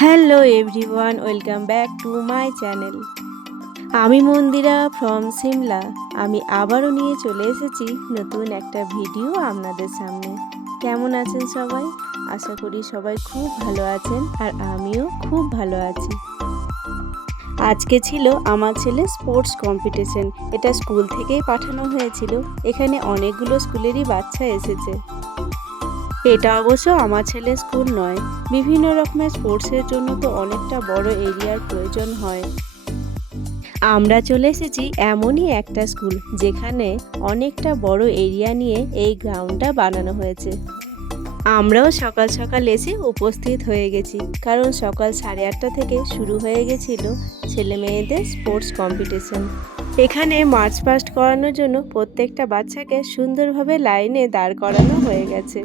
Hello everyone, welcome back to my channel. আমি মন্দিরা from Shimla. আমি আবারও নিয়ে চলে এসেছি নতুন একটা ভিডিও আপনাদের সামনে। কেমন আছেন সবাই? আশা করি সবাই খুব ভালো আছেন, আর আমিও খুব ভালো আছি। আজকে ছিল আমার ছেলে স্পোর্টস কম্পিটিশন। এটা স্কুল থেকেই পাঠানো হয়েছিল। এখানে অনেকগুলো স্কুলেরই বাচ্চা এসেছে। এটা অবশ্য আমার ছেলের স্কুল নয়। বিভিন্ন রকমের স্পোর্টসের জন্য তো অনেকটা বড় এরিয়ার প্রয়োজন হয়। আমরা চলে এসেছি এমনই একটা স্কুল যেখানে অনেকটা বড় এরিয়া নিয়ে এই গ্রাউন্ডটা বানানো হয়েছে। আমরাও সকাল সকাল এসে উপস্থিত হয়ে গেছি, কারণ সকাল 8:30 থেকে শুরু হয়ে গেছিল ছেলে মেয়েদের স্পোর্টস কম্পিটিশন। এখানে মার্চ পাস্ট করানোর জন্য প্রত্যেকটা বাচ্চাকে সুন্দরভাবে লাইনে দাঁড় করানো হয়ে গেছে।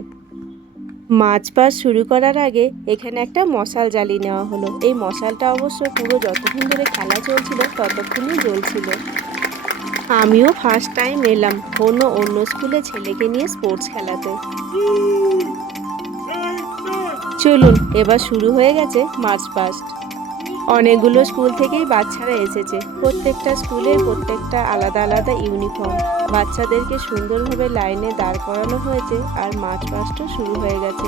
মার্চ পাস্ট শুরু করার আগে এখানে একটা মশাল জ্বালিয়ে নেওয়া হলো। এই মশালটা অবশ্য পুরো যতক্ষণ ধরে খেলা চলছিল ততক্ষণই জ্বলছিল। আমিও ফার্স্ট টাইম এলাম কোনো অন্য স্কুলে ছেলেকে নিয়ে স্পোর্টস খেলাতে। চলুন, এবার শুরু হয়ে গেছে মার্চ পাস্ট। অনেকগুলো স্কুল থেকেই বাচ্চারা এসেছে। প্রত্যেকটা স্কুলের প্রত্যেকটা আলাদা আলাদা ইউনিফর্ম। বাচ্চাদেরকে সুন্দরভাবে লাইনে দাঁড় করানো হয়েছে, আর মার্চ পাস্টও শুরু হয়ে গেছে।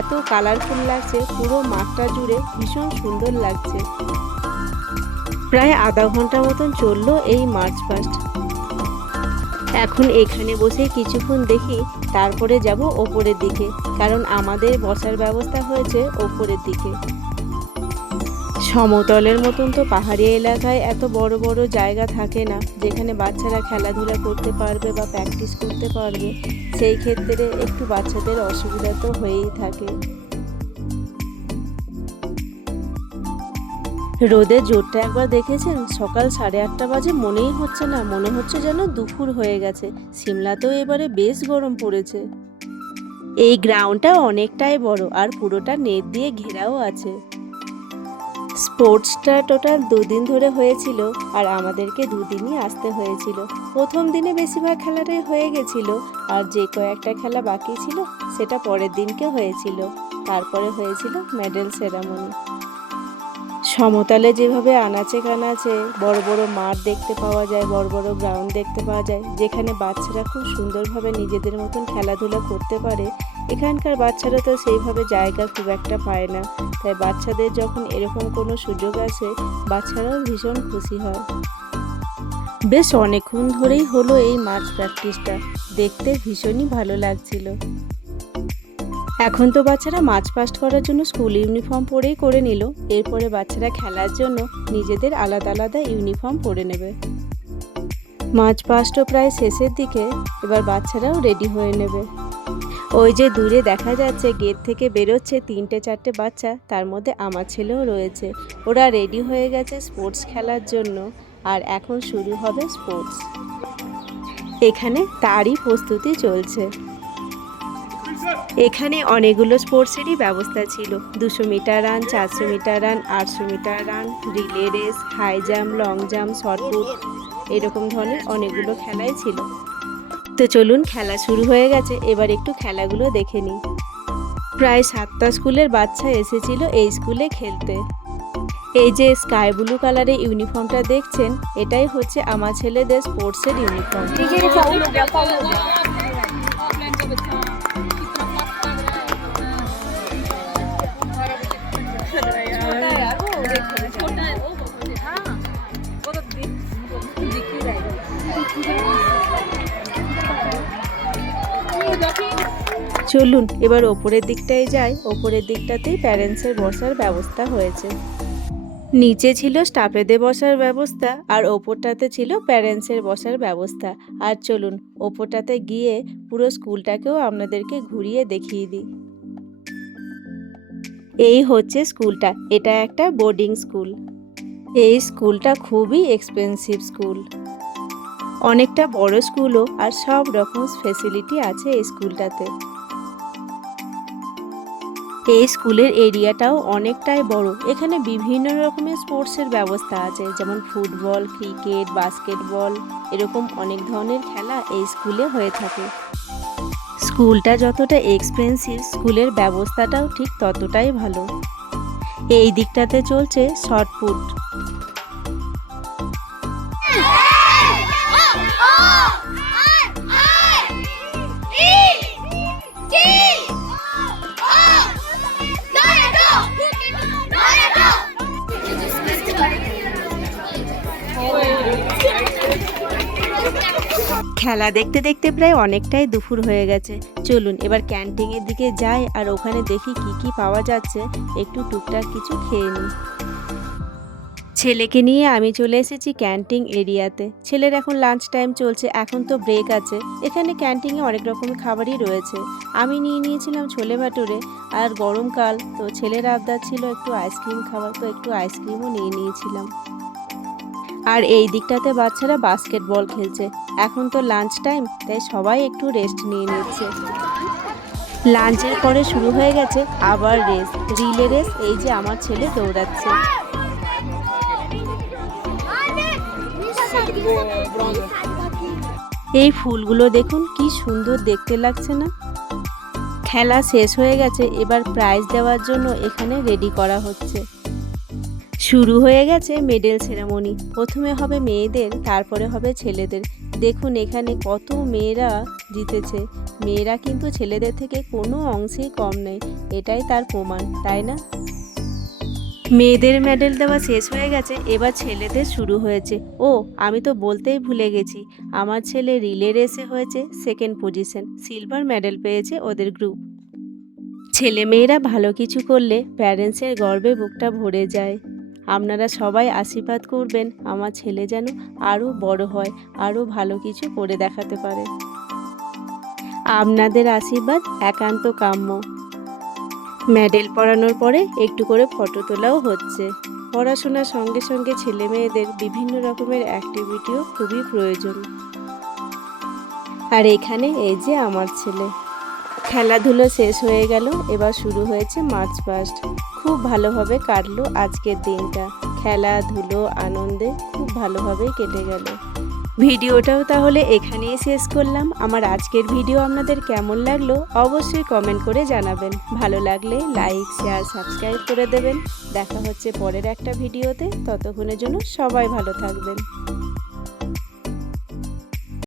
এত কালারফুল লাগছে, পুরো মাঠটা জুড়ে ভীষণ সুন্দর লাগছে। প্রায় আধা ঘন্টা মতন চললো এই মার্চ পাস্ট। এখন এখানে বসে কিছুক্ষণ দেখি, তারপরে যাব ওপরের দিকে, কারণ আমাদের বসার ব্যবস্থা হয়েছে ওপরের দিকে। সমতলের মতন তো পাহাড়ি এলাকায় এত বড় বড় জায়গা থাকে না যেখানে বাচ্চারা খেলাধুলা করতে পারবে বা প্র্যাকটিস করতে পারবে। সেই ক্ষেত্রে একটু বাচ্চাদের অসুবিধা তো হয়েই থাকে। রোদের জোরটা একবার দেখেছেন? সকাল 8:30 বাজে মনেই হচ্ছে না, মনে হচ্ছে যেন দুপুর হয়ে গেছে। সিমলাতেও এবারে বেশ গরম পড়েছে। এই গ্রাউন্ডটা অনেকটাই বড়, আর পুরোটা নেট দিয়ে ঘেরাও আছে। স্পোর্টসটা টোটাল 2 দিন ধরে হয়েছিল, আর আমাদেরকে 2 দিনই আসতে হয়েছিল। প্রথম দিনে বেশিরভাগ খেলাটাই হয়ে গেছিল, আর যে কয়েকটা খেলা বাকি ছিল সেটা পরের দিনকে হয়েছিল। তারপরে হয়েছিল মেডেল সেরামনি। সমতলে যেভাবে আনাচে কানাচে বড় বড় মাঠ দেখতে পাওয়া যায়, বড় বড় গ্রাউন্ড দেখতে পাওয়া যায় যেখানে বাচ্চারা খুব সুন্দরভাবে নিজেদের মতন খেলাধুলা করতে পারে, এখানকার বাচ্চারা তো সেইভাবে জায়গা খুব একটা পায় না। তাই বাচ্চাদের যখন এরকম কোনো সুযোগ আসে, বাচ্চারাও ভীষণ খুশি হয়। বেশ অনেকক্ষণ ধরেই হলো এই মার্চ প্র্যাকটিসটা, দেখতে ভীষণই ভালো লাগছিল। এখন তো বাচ্চারা মার্চ পাস্ট করার জন্য স্কুল ইউনিফর্ম পরেই করে নিল। এরপরে বাচ্চারা খেলার জন্য নিজেদের আলাদা আলাদা ইউনিফর্ম পরে নেবে। মার্চ পাস্টও প্রায় শেষের দিকে, এবার বাচ্চারাও রেডি হয়ে নেবে। ওই যে দূরে দেখা যাচ্ছে গেট থেকে বেরোচ্ছে 3-4টে বাচ্চা, তার মধ্যে আমার ছেলেও রয়েছে। ওরা রেডি হয়ে গেছে স্পোর্টস খেলার জন্য, আর এখন শুরু হবে স্পোর্টস। এখানে তারই প্রস্তুতি চলছে। এখানে অনেকগুলো স্পোর্টসেরই ব্যবস্থা ছিল। 200 metre run, 400 metre run, 800 metre run, relay race, high jump, long jump, shot put, এরকম ধরনের অনেকগুলো খেলাই ছিল। তো চলুন, খেলা শুরু হয়ে গেছে, এবার একটু খেলাগুলো দেখে নিই। প্রায় 7টা স্কুলের বাচ্চা এসেছিল এই স্কুলে খেলতে। এই যে স্কাই ব্লু কালারের ইউনিফর্মটা দেখছেন, এটাই হচ্ছে আমার ছেলেদের স্পোর্টসের ইউনিফর্ম। চলুন এবার ওপরের দিকটায় যাই। ওপরের দিকটাতেই প্যারেন্টসের বসার ব্যবস্থা হয়েছে। নিচে ছিল স্টাফেদের বসার ব্যবস্থা, আর ওপরটাতে ছিল প্যারেন্টসের বসার ব্যবস্থা। আর চলুন ওপরটাতে গিয়ে পুরো স্কুলটাকেও আপনাদেরকে ঘুরিয়ে দেখিয়ে দিই। এই হচ্ছে স্কুলটা। এটা একটা বোর্ডিং স্কুল। এই স্কুলটা খুবই এক্সপেন্সিভ স্কুল। অনেকটা বড় স্কুলও, আর সব রকম ফেসিলিটি আছে এই স্কুলটাতে। এই স্কুলের এরিয়াটাও অনেকটাই বড়। এখানে বিভিন্ন রকমের স্পোর্টসের ব্যবস্থা আছে, যেমন ফুটবল, ক্রিকেট, বাস্কেটবল, এরকম অনেক ধরনের খেলা এই স্কুলে হয়ে থাকে। স্কুলটা যতটা এক্সপেন্সিভ, স্কুলের ব্যবস্থাটাও ঠিক ততটাই ভালো। এই দিকটাতে চলছে শর্টপুট। খেলা দেখতে দেখতে প্রায় অনেকটাই দুপুর হয়ে গেছে। চলুন এবার ক্যান্টিনের দিকে যাই আর ওখানে দেখি কি কি পাওয়া যাচ্ছে, একটু টুকটাক কিছু খেয়ে নিই। ছেলেকে নিয়ে আমি চলে এসেছি ক্যান্টিন এরিয়াতে। ছেলের এখন লাঞ্চ টাইম চলছে, এখন তো ব্রেক আছে। এখানে ক্যান্টিনে অনেক রকমের খাবারই রয়েছে। আমি নিয়ে নিয়েছিলাম ছোলে ভাটুরে, আর গরমকাল তো ছেলের আবদার ছিল একটু আইসক্রিম খাবার, তো একটু আইসক্রিমও নিয়ে নিয়েছিলাম। আর এই দিকটাতে বাচ্চারা বাস্কেটবল খেলছে। এখন তো লাঞ্চ টাইম, তাই সবাই একটু রেস্ট নিয়ে নিচ্ছে। লাঞ্চের পরে শুরু হয়ে গেছে আবার রেস, রিলে রেস। এই যে আমার ছেলে দৌড়াচ্ছে। এই ফুলগুলো দেখুন কি সুন্দর দেখতে লাগছে না? খেলা শেষ হয়ে গেছে, এবার প্রাইজ দেওয়ার জন্য এখানে রেডি করা হচ্ছে। শুরু হয়ে গেছে মেডেল সেরেমনি। প্রথমে হবে মেয়েদের, তারপরে হবে ছেলেদের। দেখুন এখানে কত মেয়েরা জিতেছে। মেয়েরা কিন্তু ছেলেদের থেকে কোনো অংশেই কম নেই, এটাই তার প্রমাণ, তাই না? মেয়েদের মেডেল দেওয়া শেষ হয়ে গেছে, এবার ছেলেদের শুরু হয়েছে। ও আমি তো বলতেই ভুলে গেছি, আমার ছেলে রিলে রেসে হয়েছে সেকেন্ড পজিশন, সিলভার মেডেল পেয়েছে ওদের গ্রুপ। ছেলে মেয়েরা ভালো কিছু করলে প্যারেন্টসের গর্বে বুকটা ভরে যায়। আপনারা সবাই আশীর্বাদ করবেন আমার ছেলে যেন আরও বড় হয়, আরও ভালো কিছু করে দেখাতে পারে। আপনাদের আশীর্বাদ একান্ত কাম্য। মেডেল পরানোর পরে একটু করে ফটো তোলাও হচ্ছে। পড়াশোনার সঙ্গে সঙ্গে ছেলে মেয়েদের বিভিন্ন রকমের অ্যাক্টিভিটিও খুবই প্রয়োজন। আর এখানে এই যে আমার ছেলে। খেলাধুলো শেষ হয়ে গেল, এবার শুরু হয়েছে মার্চ পাস্ট। খুব ভালোভাবে কাটলো আজকের দিনটা। খেলাধুলো আনন্দে খুব ভালোভাবেই কেটে গেল। ভিডিওটাও তাহলে এখানেই শেষ করলাম। আমার আজকের ভিডিও আপনাদের কেমন লাগলো অবশ্যই কমেন্ট করে জানাবেন। ভালো লাগলে লাইক শেয়ার সাবস্ক্রাইব করে দেবেন। দেখা হচ্ছে পরের একটা ভিডিওতে, ততক্ষণের জন্য সবাই ভালো থাকবেন।